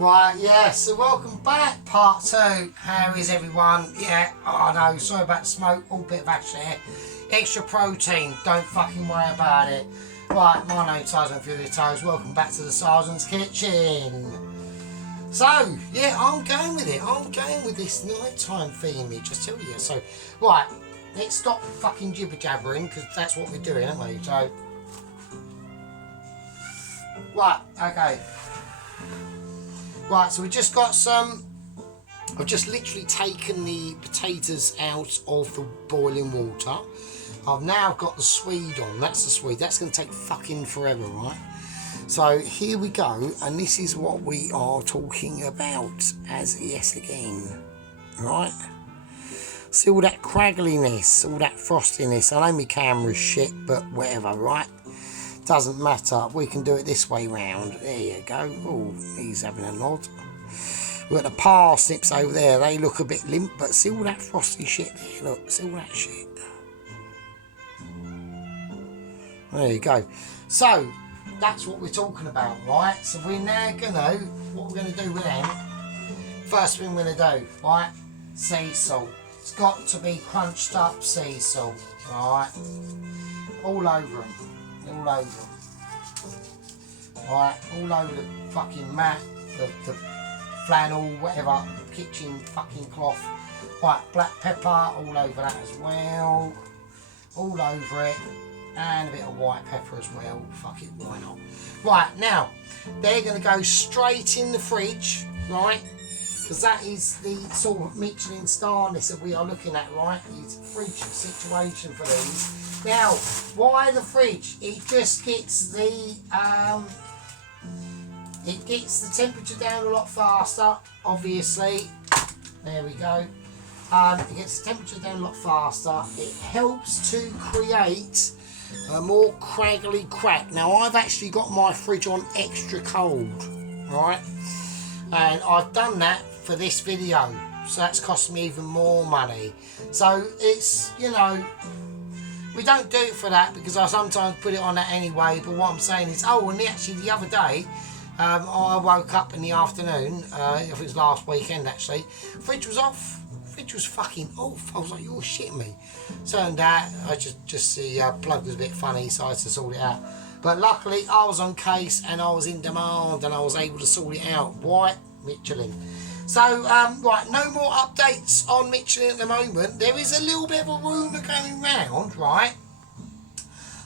Right, yeah, so welcome back, part 2. How is everyone? Yeah, oh no, sorry about the smoke, all bit of ash there. Extra protein, don't fucking worry about it. Right, my name's Sergeant Furious Toes, welcome back to the Sergeant's Kitchen. So, yeah, I'm going with it. I'm going with this nighttime theme, just tell you. So, right, let's stop fucking jibber jabbering, because that's what we're doing, aren't we? So, right, okay. Right, so we just got some. I've just literally taken the potatoes out of the boiling water. I've now got the Swede on. That's the Swede. That's going to take fucking forever, right? So here we go, and this is what we are talking about as yes again, right? See all that craggliness, all that frostiness. I know my camera's shit, but whatever, right? Doesn't matter, we can do it this way round. There you go. Oh, he's having a nod. We've got the parsnips over there, they look a bit limp, but see all that frosty shit there, look, see all that shit. There you go. So, that's what we're talking about, right? So we're now gonna, what we're gonna do with them, first thing we're gonna do, right? Sea salt. It's got to be crunched up sea salt, right? All over them. All over them. Right, all over the fucking mat, the flannel, whatever, kitchen fucking cloth. Right, black pepper all over that as well. All over it. And a bit of white pepper as well. Fuck it, why not? Right, now, they're going to go straight in the fridge, right? Because that is the sort of Michelin starness that we are looking at, right? It's a fridge situation for these. Now, why the fridge? It just gets the temperature down a lot faster, obviously. There we go. It gets the temperature down a lot faster. It helps to create a more craggly crack. Now, I've actually got my fridge on extra cold, right? And I've done that for this video, so that's cost me even more money. So it's, you know, we don't do it for that because I sometimes put it on that anyway. But what I'm saying is, oh, and actually the other day I woke up in the afternoon, it was last weekend actually, fridge was off. Fridge was fucking off. I was like, you're shitting me. Turned out I just the plug was a bit funny, so I had to sort it out. But luckily I was on case and I was in demand and I was able to sort it out. Why? Michelin. So, right, no more updates on Michelin at the moment. There is a little bit of a rumour going round, right,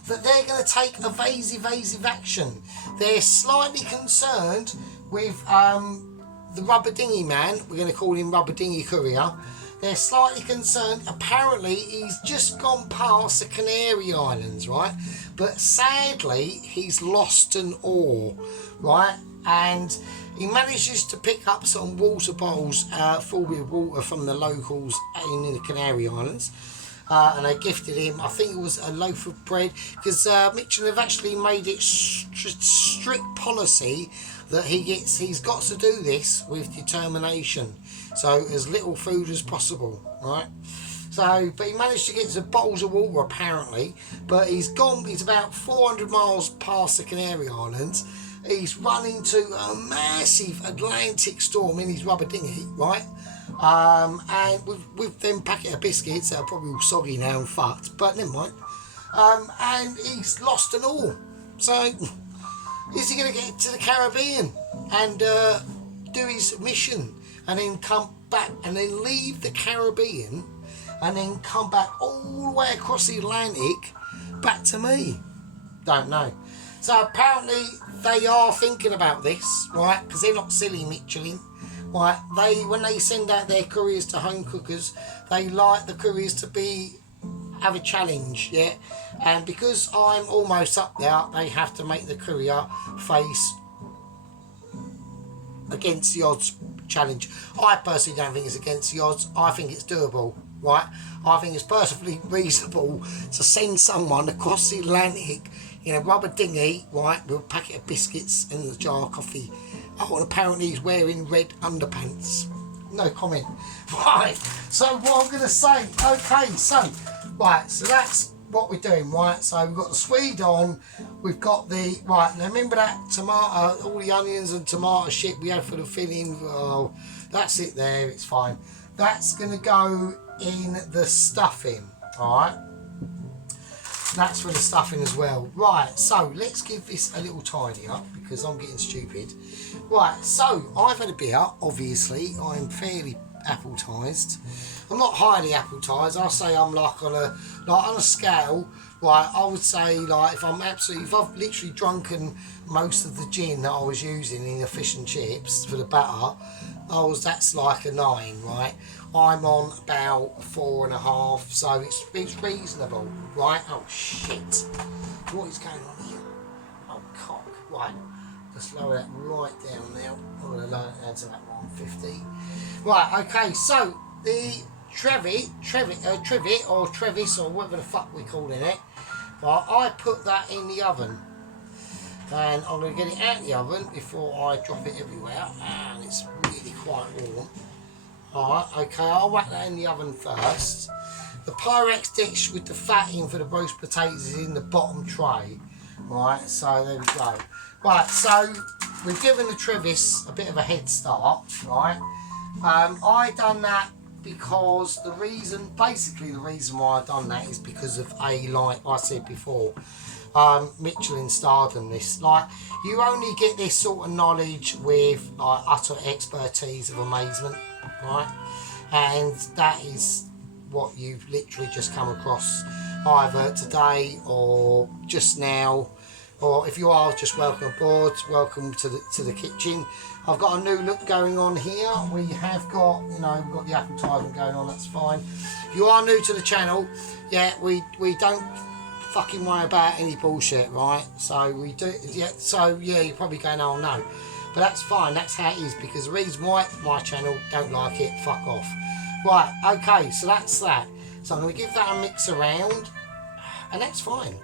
that they're going to take evasive action. They're slightly concerned with the rubber dinghy man. We're going to call him Rubber Dinghy Courier. They're slightly concerned. Apparently, he's just gone past the Canary Islands, right? But sadly, he's lost an oar, right? And he manages to pick up some water bottles full with water from the locals in the Canary Islands. And they gifted him, I think it was a loaf of bread, because Michelin have actually made it strict policy that he's got to do this with determination. So as little food as possible, right? So, but he managed to get some bottles of water apparently, but he's about 400 miles past the Canary Islands. He's run into a massive Atlantic storm in his rubber dinghy, right? And with them packet of biscuits that are probably all soggy now and fucked, but never mind. And he's lost an oar. So, is he going to get to the Caribbean and do his mission and then come back and then leave the Caribbean and then come back all the way across the Atlantic back to me? Don't know. So apparently they are thinking about this, right? Because they're not silly, Michelin, right? When they send out their couriers to home cookers, they like the couriers to have a challenge, yeah. And because I'm almost up there, they have to make the courier face against the odds challenge. I personally don't think it's against the odds. I think it's doable, right? I think it's perfectly reasonable to send someone across the Atlantic in a rubber dinghy, right, with a packet of biscuits and a jar of coffee. Oh, and apparently he's wearing red underpants. No comment. Right, so what I'm going to say, okay, so, right, so that's what we're doing, right? So we've got the swede on, we've got the, right, now remember that tomato, all the onions and tomato shit we had for the filling? Oh, that's it there, it's fine. That's going to go in the stuffing, alright? That's for the stuffing as well. Right, so let's give this a little tidy up because I'm getting stupid. Right, so I've had a beer, obviously. I'm fairly appletised. I'm not highly appletised. I'll say I'm like on a scale. Right, I would say like if I've literally drunken most of the gin that I was using in the fish and chips for the batter, that's like a 9, right? I'm on about 4.5, so it's reasonable, right? Oh shit! What is going on here? Oh cock! Right, just lower that right down now. I'm gonna lower it down to about 150. Right, okay. So the trivet or Trevis or whatever the fuck we're calling it. Right, I put that in the oven. And I'm going to get it out of the oven before I drop it everywhere, and it's really quite warm. Alright, okay, I'll whack that in the oven first. The Pyrex dish with the fatting for the roast potatoes is in the bottom tray. Right, so there we go. Right, so we've given the Trevis a bit of a head start, right? I done that because the reason why I done that is because of like I said before, Michelin starred in this. Like, you only get this sort of knowledge with like utter expertise of amazement, right? And that is what you've literally just come across either today or just now, or if you are, just welcome aboard, welcome to the kitchen. I've got a new look going on here. We have got, we've got the advertisement going on, that's fine. If you are new to the channel, yeah, we don't fucking worry about any bullshit, right? So we do, yeah. So yeah, you're probably going, oh no, but that's fine. That's how it is, because the reason why my channel don't like it, fuck off. Right, okay, so that's that. So I'm going to give that a mix around, and that's fine.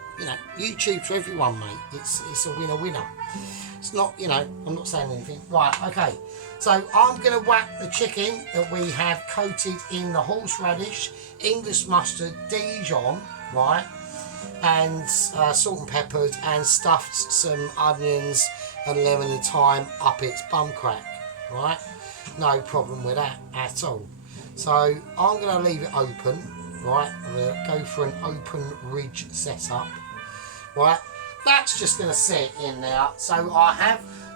YouTube's for everyone, mate. It's a winner. It's not, I'm not saying anything. Right, okay. So I'm going to whack the chicken that we have coated in the horseradish, English mustard, Dijon, right? And salt and peppers, and stuffed some onions and lemon and thyme up its bum crack, right? No problem with that at all. So I'm going to leave it open, right? I'm going to go for an open ridge setup, right? That's just going to sit in there. So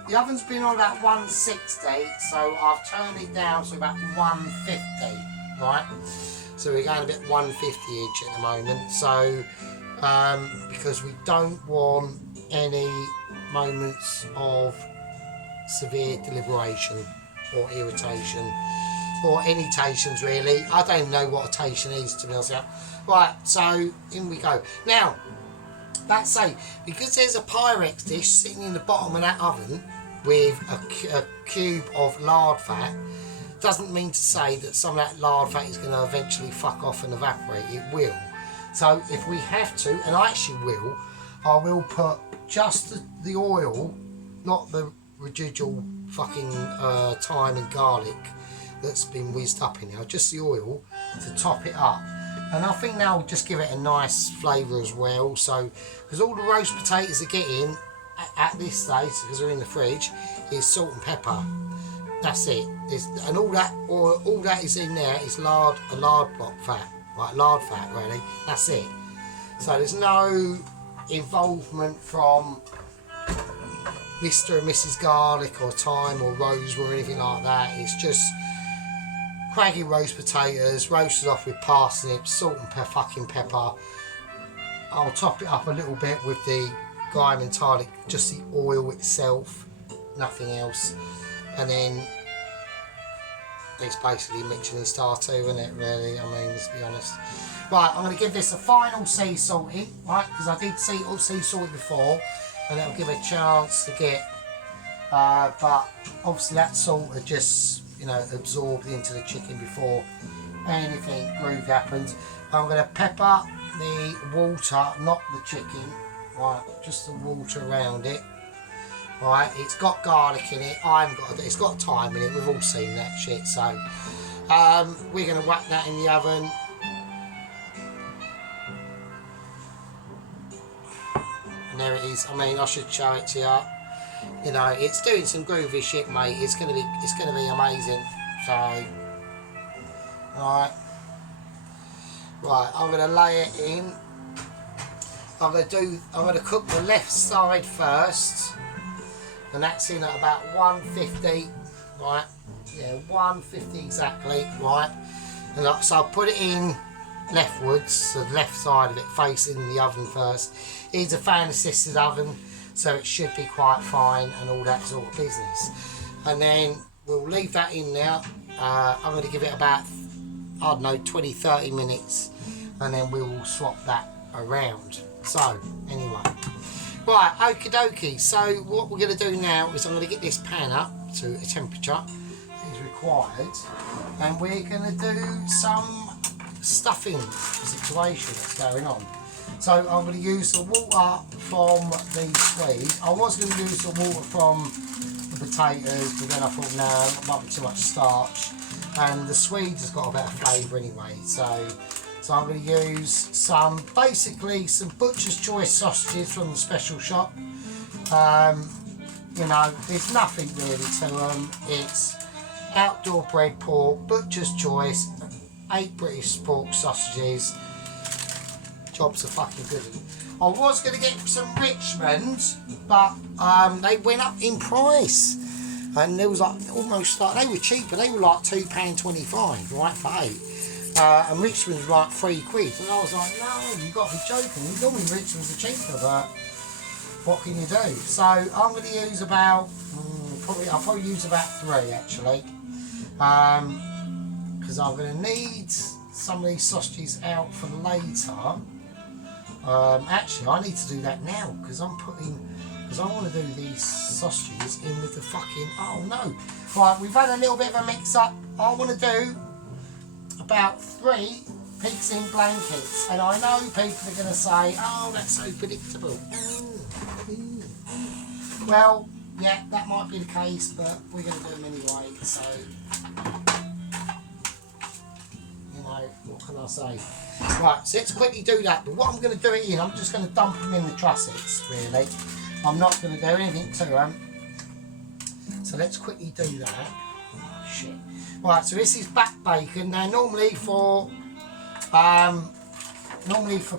the oven's been on about 160, so I've turned it down to about 150, right? So we're going a bit 150-ish at the moment. So because we don't want any moments of severe deliberation or irritation or any tations really. I don't even know what a tation is, to be honest. Right, so in we go. Now, let's say, because there's a Pyrex dish sitting in the bottom of that oven with a cube of lard fat, doesn't mean to say that some of that lard fat is going to eventually fuck off and evaporate. It will. So if we have to, and I actually will, I will put just the oil, not the residual fucking thyme and garlic that's been whizzed up in there, just the oil to top it up. And I think that'll just give it a nice flavour as well. So, because all the roast potatoes are getting at this stage, because they're in the fridge, is salt and pepper. That's it. And all that is in there is lard block fat. Like lard fat, really. That's it. So there's no involvement from Mr. and Mrs. Garlic or thyme or rose or anything like that. It's just craggy roast potatoes, roasted off with parsnips, salt and fucking pepper. I'll top it up a little bit with the thyme and garlic, just the oil itself, nothing else. And then it's basically Michelin star too, isn't it, really? I mean, let's be honest. Right, I'm going to give this a final sea salting, right, because I did sea salt before, and it'll give it a chance to get, but obviously that salt had just, absorbed into the chicken before anything groove happens. I'm going to pepper the water, not the chicken, right, just the water around it. Right, it's got garlic in it. It's got thyme in it. We've all seen that shit. So we're going to whack that in the oven. And there it is. I mean, I should show it to you. You know, it's doing some groovy shit, mate. It's gonna be amazing. So, right, I'm gonna lay it in. I'm gonna cook the left side first, and that's in at about 150, right? Yeah, 150 exactly, right? And so I'll put it in leftwards, so the left side of it facing the oven first. It's a fan assisted oven, so it should be quite fine and all that sort of business. And then we'll leave that in now. I'm going to give it about, I don't know, 20-30 minutes, and then we will swap that around. So anyway, right, okie dokie. So what we're going to do now is I'm going to get this pan up to a temperature that is required, and we're going to do some stuffing situation that's going on. So I'm going to use the water from the Swede. I was going to use the water from the potatoes, but then I thought no, it might be too much starch, and the Swede has got a better flavour anyway. So I'm going to use basically some butcher's choice sausages from the special shop. You know, there's nothing really to them. It's outdoor bred pork, butcher's choice, 8 British pork sausages. Jobs are fucking good. I was going to get some Richmond, but they went up in price, and there was like almost like they were cheaper. They were like £2.25, right, for 8. And Richmond's like £3. And I was like, no, you got to be joking. Normally Richmond's are cheaper, but what can you do? So I'm going to use about I'll probably use about 3 actually, because I'm going to need some of these sausages out for later. Actually, I need to do that now because I want to do these sausages in with the fucking, oh no. Right, we've had a little bit of a mix up. I want to do about 3 pigs in blankets, and I know people are going to say, oh, that's so predictable. Well, yeah, that might be the case, but we're going to do them anyway, so, you know, what can I say? Right, so let's quickly do that, but what I'm going to do it in, I'm just going to dump them in the trussets, really. I'm not going to do anything to them. So let's quickly do that. Oh, shit. Right, so this is back bacon. Now, normally for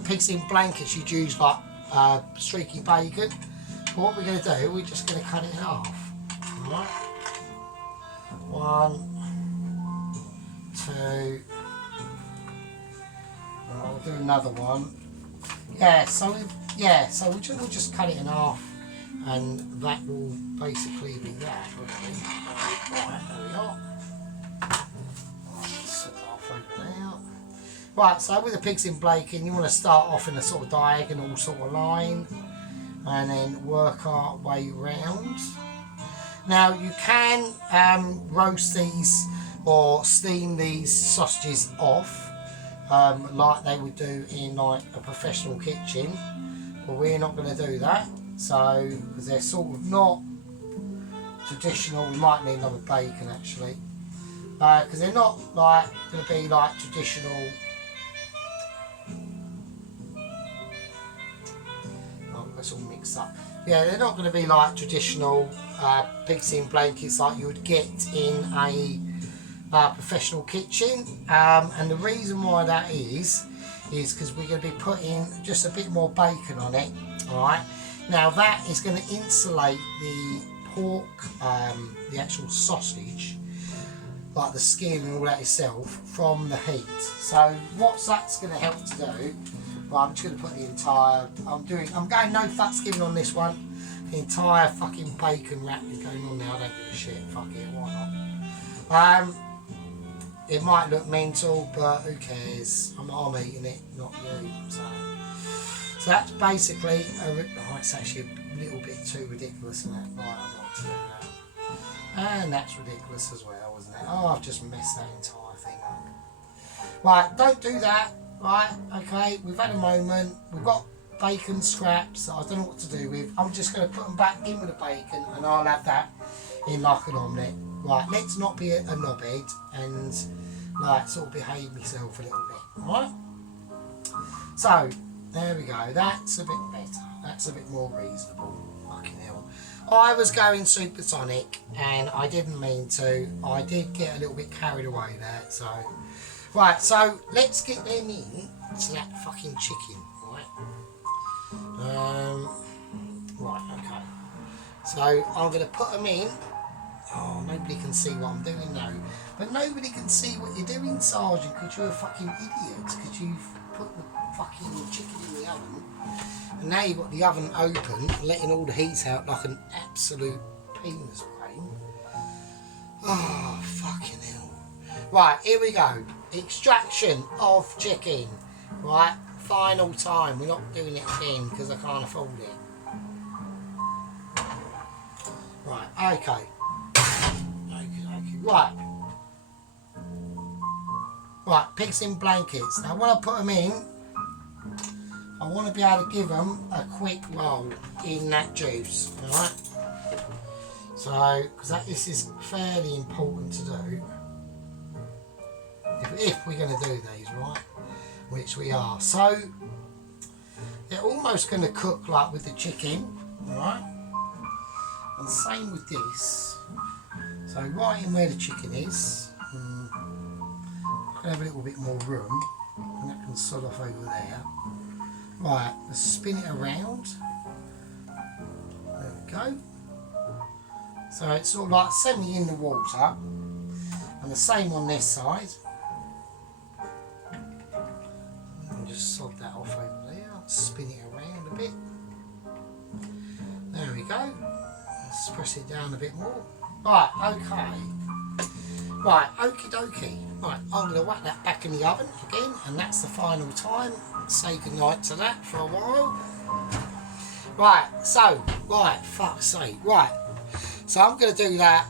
pigs in blankets, you'd use like streaky bacon. But what we're going to do, we're just going to cut it in half. Alright. 1, 2. I'll do another one. Yeah, so we'll just cut it in half, and that will basically be that. Really. Right, there we are. Right, so with the pigs in bacon, you want to start off in a sort of diagonal sort of line, and then work our way round. Now you can roast these or steam these sausages off, like they would do in like a professional kitchen, but we're not going to do that. So because they're sort of not traditional, we might need another bacon actually, because they're not like going to be like traditional. Oh, that's all mixed up. Yeah, they're not going to be like traditional pigs in blankets like you would get in a professional kitchen, and the reason why that is because we're going to be putting just a bit more bacon on it. Alright, now that is going to insulate the pork, the actual sausage, like the skin and all that itself, from the heat. So what that's going to help to do, well, I'm just going to put the entire, I'm going no Thanksgiving on this one. The entire fucking bacon wrap is going on now. I don't give a shit, fuck it, why not? It might look mental, but who cares? I'm eating it, not you. So that's basically, it's actually a little bit too ridiculous, isn't it? Right, I'm not to do that. And that's ridiculous as well, isn't it? Oh, I've just messed that entire thing up. Right, don't do that. Right, okay, we've had a moment. We've got bacon scraps that I don't know what to do with. I'm just going to put them back in with the bacon, and I'll have that in like an omelette. Right, let's not be a knobhead and like sort of behave myself a little bit. Alright? So, there we go. That's a bit better. That's a bit more reasonable. Fucking hell. I was going supersonic and I didn't mean to. I did get a little bit carried away there. So, right, so let's get them in to that fucking chicken, right? Right, okay. So I'm going to put them in. Oh, nobody can see what I'm doing now. But nobody can see what you're doing, Sergeant, because you're a fucking idiot. Because you've put the fucking chicken in the oven. And now you've got the oven open, letting all the heat out like an absolute penis brain. Oh, fucking hell. Right, here we go. Extraction of chicken. Right, final time. We're not doing it again because I can't afford it. Right, okay. Right. Right, pigs in blankets. Now when I put them in, I want to be able to give them a quick roll in that juice, alright? So, because this is fairly important to do. If we're going to do these, right? Which we are. So, they're almost going to cook like with the chicken, alright? And same with this. So right in where the chicken is, I can have a little bit more room, and that can sod off over there. Right, let's spin it around. There we go. So it's sort of like semi in the water, and the same on this side. And just sod that off over there. Spin it around a bit. There we go. Let's press it down a bit more. Right, okay. Right, okie dokie. Right, I'm going to whack that back in the oven again, and that's the final time. Say goodnight to that for a while. Right, so, right, fuck's sake. Right, so I'm going to do that.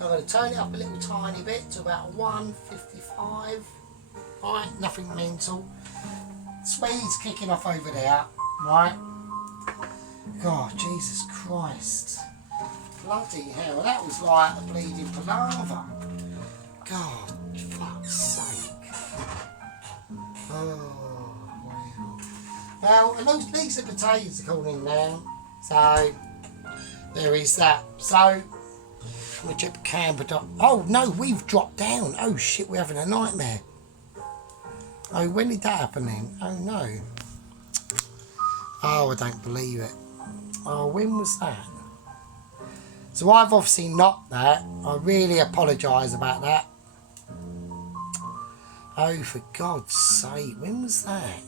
I'm going to turn it up a little tiny bit to about 155. Right, nothing mental. Swede's kicking off over there. Right. God, Jesus Christ. Bloody hell, that was like a bleeding palaver. God, fuck's sake. Oh, wow. Well, at least the potatoes are cooling down. So, there is that. So, I'm going to check the camber. Oh, no, we've dropped down. Oh, shit, we're having a nightmare. Oh, when did that happen then? Oh, no. Oh, I don't believe it. Oh, when was that? So I've obviously knocked that. I really apologise about that. Oh, for God's sake, when was that?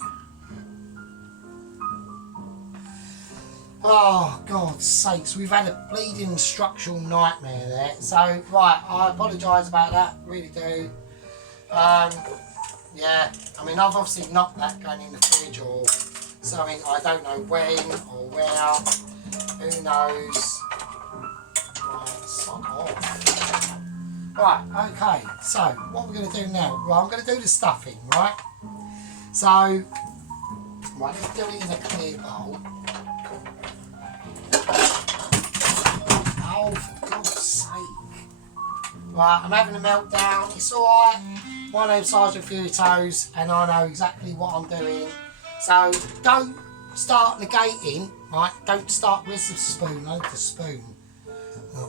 Oh, God's sakes, we've had a bleeding structural nightmare there. So, right, I apologise about that, really do. Yeah, I mean, I've obviously knocked that going in the fridge or something. I don't know when or where. Who knows? Right, okay, so what we're going to do now, well, I'm going to do the stuffing, right? So, right, let's do it in a clear bowl. Oh, for God's sake. Right, I'm having a meltdown, it's alright. My name's Sergeant Furitoes, and I know exactly what I'm doing. So, don't start negating, right? Don't start with the spoon, no, the spoon.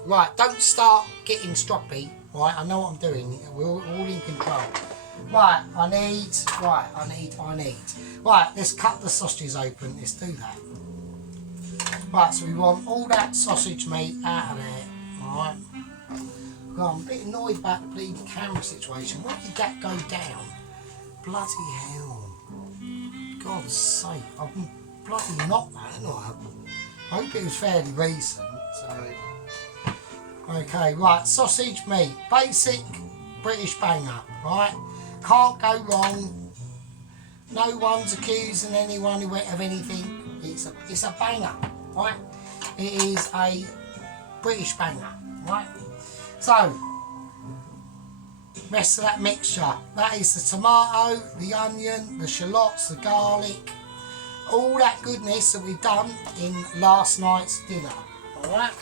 Right, don't start getting stroppy, right? I know what I'm doing, we're all in control. Right, I need. Right, let's cut the sausages open, let's do that. Right, so we want all that sausage meat out of there, alright? Well, I'm a bit annoyed about the bleeding camera situation. Why did that go down? Bloody hell. God's sake, I've been bloody knocked that, haven't I? I hope it was fairly recent, so... Okay, right, sausage meat, basic British banger, right? Can't go wrong. No one's accusing anyone of anything. It's a banger, right? It is a British banger, right? So, rest of that mixture. That is the tomato, the onion, the shallots, the garlic, all that goodness that we've done in last night's dinner, alright?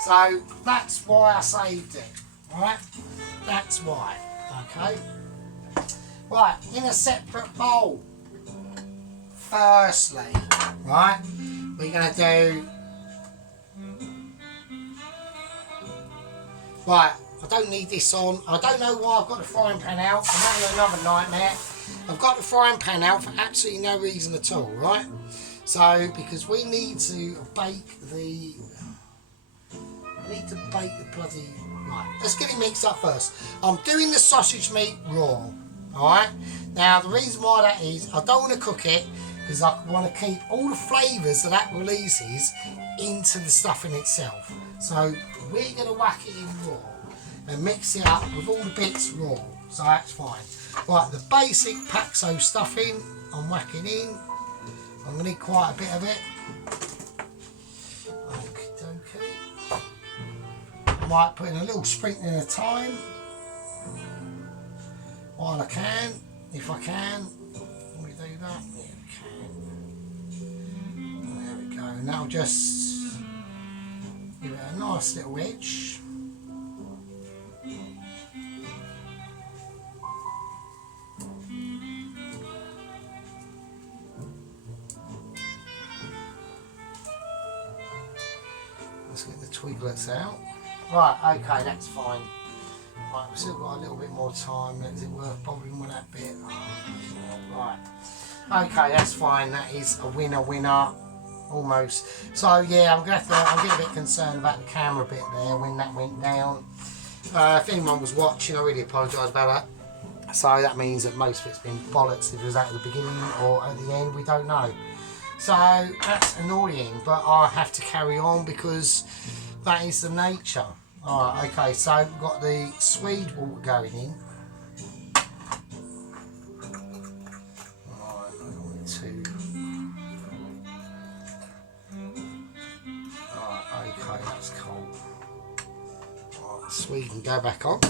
So that's why I saved it, right? That's why, okay? Right, in a separate bowl. Firstly, right, we're going to do... Right, I don't need this on. I don't know why I've got the frying pan out. I'm having another nightmare. I've got the frying pan out for absolutely no reason at all, right? So, because we need to bake the... I need to bake the bloody... Right, let's get it mixed up first. I'm doing the sausage meat raw, alright? Now, the reason why that is, I don't want to cook it because I want to keep all the flavours that releases into the stuffing itself. So, we're going to whack it in raw and mix it up with all the bits raw. So, that's fine. Right, the basic Paxo stuffing, I'm whacking in. I'm going to need quite a bit of it. Okie dokie. I might put in a little sprinkling of thyme while I can, if I can. Can we do that? Yeah, we can. There we go. And that'll just give it a nice little edge. Let's get the twiglets out. Right, okay, that's fine. Right, we've still got a little bit more time. Is it worth bothering with that bit? Oh, right. Okay, that's fine. That is a winner, almost. So yeah, I'm getting a bit concerned about the camera bit there when that went down. If anyone was watching, I really apologise about that. So that means that most of it's been bollocks if it was at the beginning or at the end, we don't know. So that's annoying, but I have to carry on because that is the nature. Alright, okay, so we've got the Swede water going in. Alright, I want two. Alright, okay, that's cool. Alright, Swede can go back on.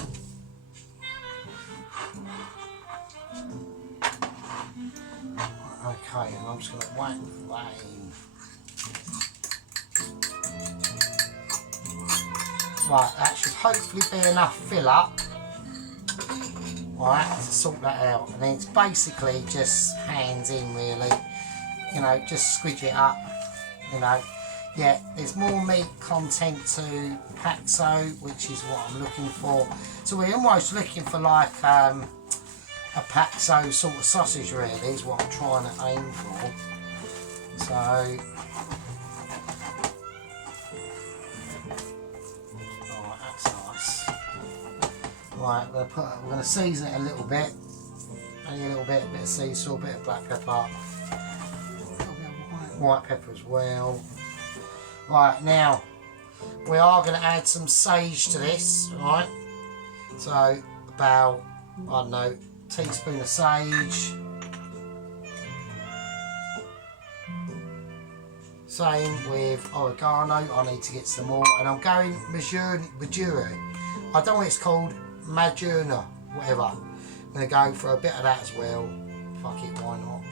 Okay, and I'm just going to whack the flame. Right, that should hopefully be enough fill up, right, to sort that out. And then it's basically just hands in really, you know, just squidge it up, you know. Yeah, there's more meat content to Paxo, which is what I'm looking for. So we're almost looking for like a Paxo sort of sausage really, is what I'm trying to aim for. So, alright, that's nice. Right, we're going to season it a little bit. Only a little bit of sea salt, a bit of black pepper, a little bit of white pepper as well. Right, now we are going to add some sage to this, right? So about, I don't know, teaspoon of sage. Same with oregano. I need to get some more, and I'm going Majura. I don't know what it's called, Majurna, whatever. I'm going to go for a bit of that as well. Fuck it, why not?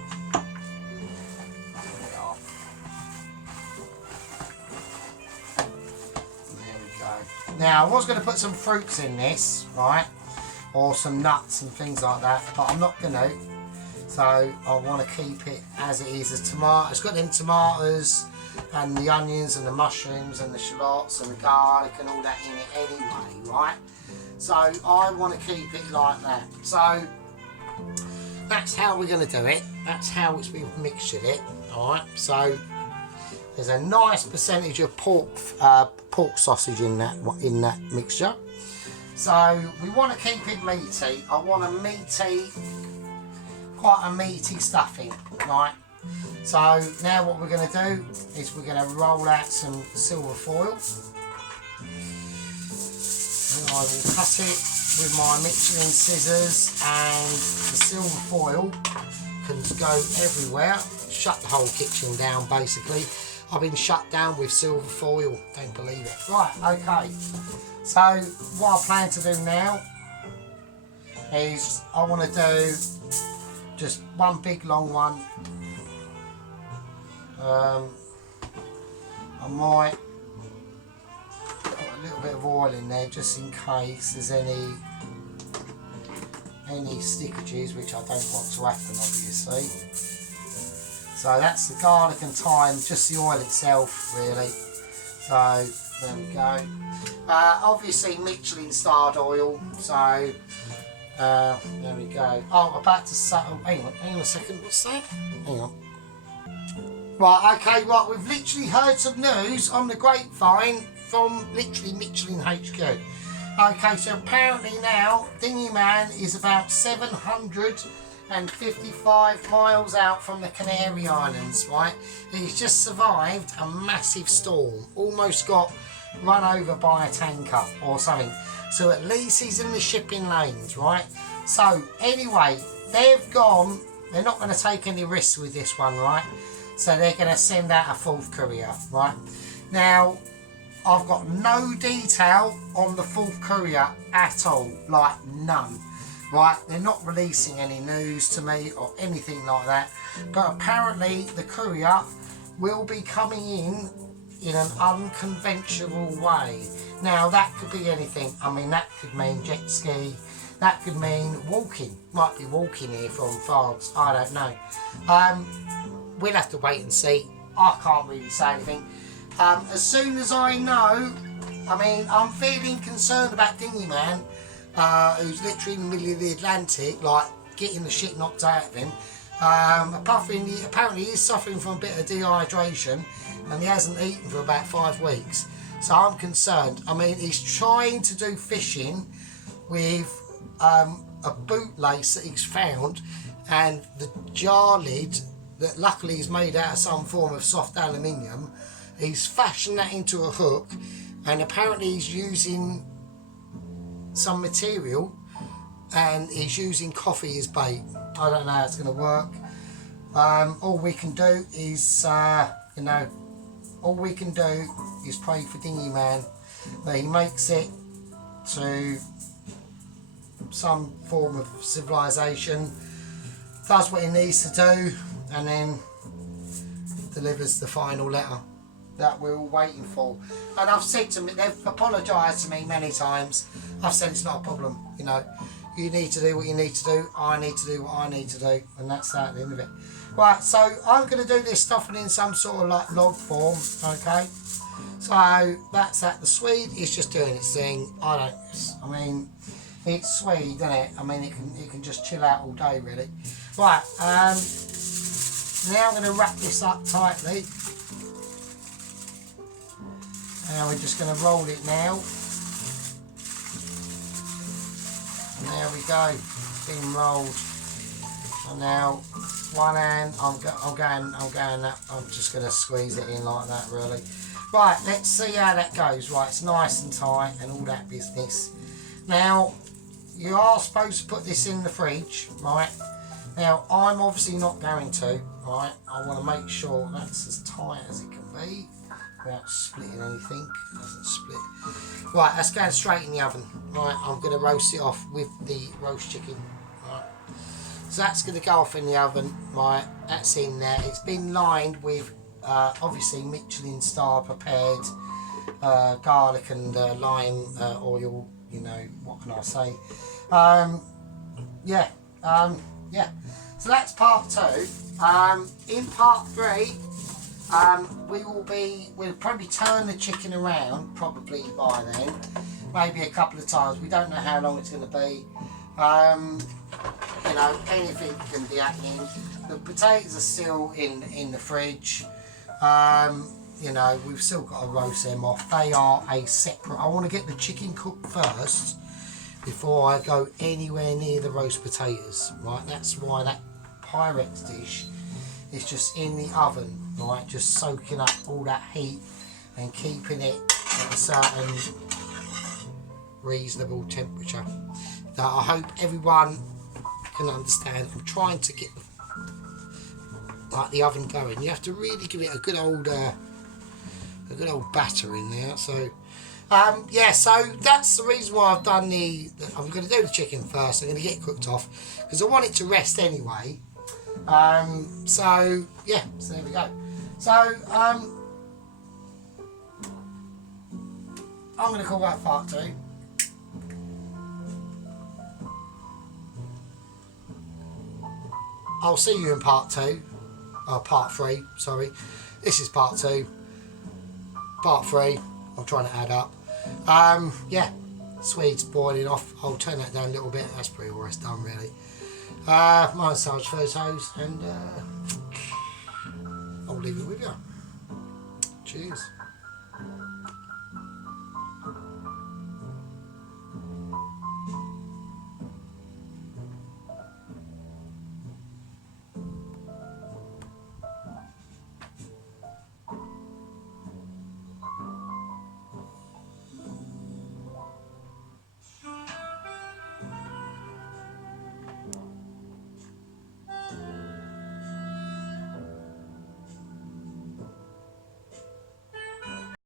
There we go. Now I was going to put some fruits in this, right? Or some nuts and things like that, but I'm not going to. So I want to keep it as it is. The tomato, it's got them tomatoes and the onions and the mushrooms and the shallots and the garlic and all that in it anyway, right? So I want to keep it like that. So that's how we're going to do it. That's how it's been mixtured it, alright? So there's a nice percentage of pork sausage in that mixture. So we want to keep it meaty. I want quite a meaty stuffing, right? So now what we're going to do is we're going to roll out some silver foil. And I will cut it with my Michelin scissors, and the silver foil can go everywhere. Shut the whole kitchen down basically. I've been shut down with silver foil, don't believe it. Right, okay. So what I plan to do now is I want to do just one big long one. I might put a little bit of oil in there just in case there's any stickages, which I don't want to happen obviously. So that's the garlic and thyme, just the oil itself really. So there we go. Obviously Michelin starred oil, so there we go. Oh, about to say, oh, hang on a second, what's that? Hang on. Right, okay, right, we've literally heard some news on the grapevine from literally Michelin HQ. Okay, so apparently now Dinghy Man is about 755 miles out from the Canary Islands, right? He's just survived a massive storm, almost got run over by a tanker or something. So at least he's in the shipping lanes, right? So anyway, they've gone, they're not going to take any risks with this one, right? So they're going to send out a fourth courier, right? Now, I've got no detail on the fourth courier at all, like none, right? They're not releasing any news to me or anything like that. But apparently the courier will be coming in an unconventional way. Now that could be anything. I mean, that could mean jet ski, that could mean walking, might be walking here from France, I don't know. We'll have to wait and see. I can't really say anything. As soon as I know, I mean, I'm feeling concerned about Dinghy Man, who's literally in the middle of the Atlantic, like getting the shit knocked out of him. Apparently he's suffering from a bit of dehydration and he hasn't eaten for about 5 weeks. So I'm concerned. I mean, he's trying to do fishing with a bootlace that he's found, and the jar lid that luckily is made out of some form of soft aluminium. He's fashioned that into a hook, and apparently he's using some material and he's using coffee as bait. I don't know how it's going to work. All we can do is, all we can do is pray for Dinghy Man that he makes it to some form of civilization, does what he needs to do, and then delivers the final letter that we're all waiting for. And I've said to me, they've apologised to me many times. I've said it's not a problem, you know. You need to do what you need to do, I need to do what I need to do, and that's that at the end of it. Right, so I'm going to do this stuff in some sort of like log form, okay? So that's that. The Swede is just doing its thing. I mean, it's Swede, isn't it? I mean, it can just chill out all day, really. Right, now I'm going to wrap this up tightly. And we're just going to roll it now. And there we go, it's been rolled. And now, one hand, I'm just going to squeeze it in like that, really. Right, let's see how that goes. Right, it's nice and tight and all that business. Now, you are supposed to put this in the fridge, right? Now, I'm obviously not going to, right? I want to make sure that's as tight as it can be without splitting anything. It doesn't split. Right, that's going straight in the oven. Right, I'm going to roast it off with the roast chicken. Right, so that's going to go off in the oven. Right, that's in there. It's been lined with obviously Michelin star prepared garlic and lime oil. You know, what can I say? Yeah. So that's part 2. In part 3, we'll probably turn the chicken around probably by then, maybe a couple of times. We don't know how long it's going to be. You know, anything can be happening. The potatoes are still in the fridge. You know, we've still got to roast them off. They are a separate. I want to get the chicken cooked first before I go anywhere near the roast potatoes, right? That's why that Pyrex dish is just in the oven, right? Just soaking up all that heat and keeping it at a certain reasonable temperature. That I hope everyone can understand. I'm trying to get the oven going. You have to really give it a good old batter in there. So yeah, so that's the reason why I've done I'm going to do the chicken first. I'm going to get it cooked off because I want it to rest anyway. So yeah, so there we go. So I'm going to call that part 2. I'll see you in part 2. part 3, sorry. This is part 2. Part 3, I'm trying to add up. Yeah, Swede's boiling off. I'll turn that down a little bit. That's pretty almost done, really. Massage photos, and I'll leave it with you. Cheers.